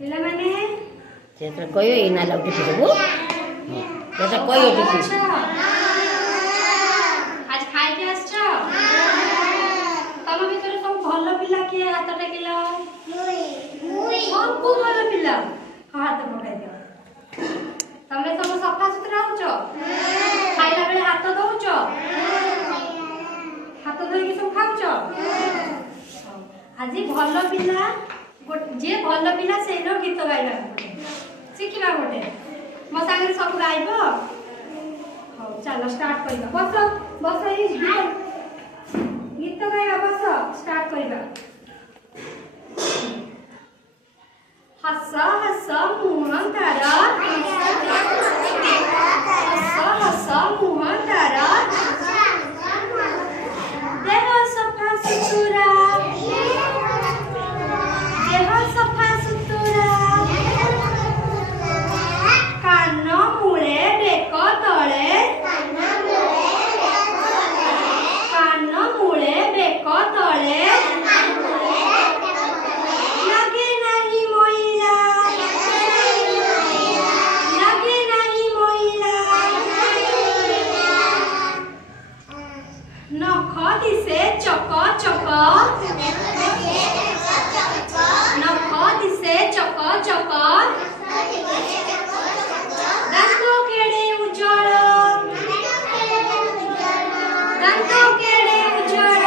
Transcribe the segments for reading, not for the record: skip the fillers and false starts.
पिला माने से कहियो इना लाउटी सब से कहियो टिपी आज खाई के आछो तम भीतर सब भलो पिला के हाथ टेकिलो मुई सब को भलो पिला हाथ पकाई दियो तमे सब सफा सुथरा होचो खाइला बेले हाथ धोउचो हाथ धोई सब खाउचो आज भलो पिला जे भलो पिला से नो गीत गाइबा शिखिबा गोटे मो संगे सब गाइबो हो चलो स्टार्ट करिबा बस ई गीत गाइबा बस स्टार्ट करिबा हस हस मुह तारा हस हस मुह तारा देह सफा सुतुरा देह सफा सुतुरा कान मूले बेक तले कान मूले बेक तले लगे नहीं मोइला लगे नहीं मोइला नख दिसे चक चक नख दिसे चक चक दांत केड़े उज्जवल दांत केड़े उज्जवल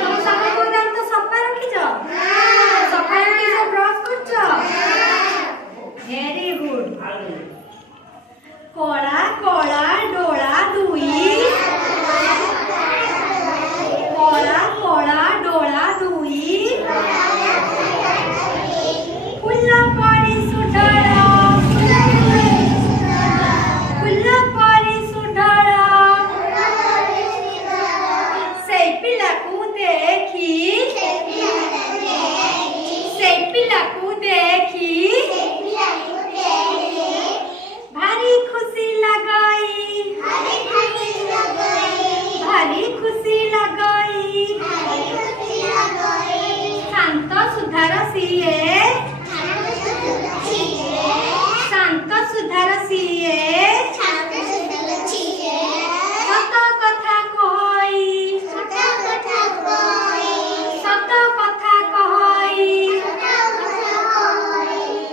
तुम सब दांत सफा रखिछ सफा रखि सब ब्रश करछ वेरी गुड कोला कोला डोला दुई कोला कोला डोला दुई फुल परी सुढळ फुल परी सुढळ से पिलाकू देखी से पिलाकू देखी भारी खुशी लगाई भारी खुशी लगाई शांत सुधार सीए शांत सुधार सीए सत कथा कहई सत कथा कहई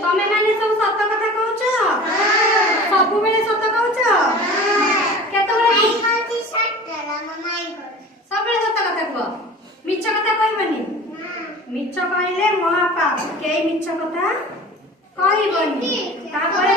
तमे माने सब सत कथा कहउछ सब बेले सत कहउछ केतबेले सब बेले सत कथा कह मिछ कथा कहबनी मिछ कहले महापाप के मिछ कथा कहबनी तापर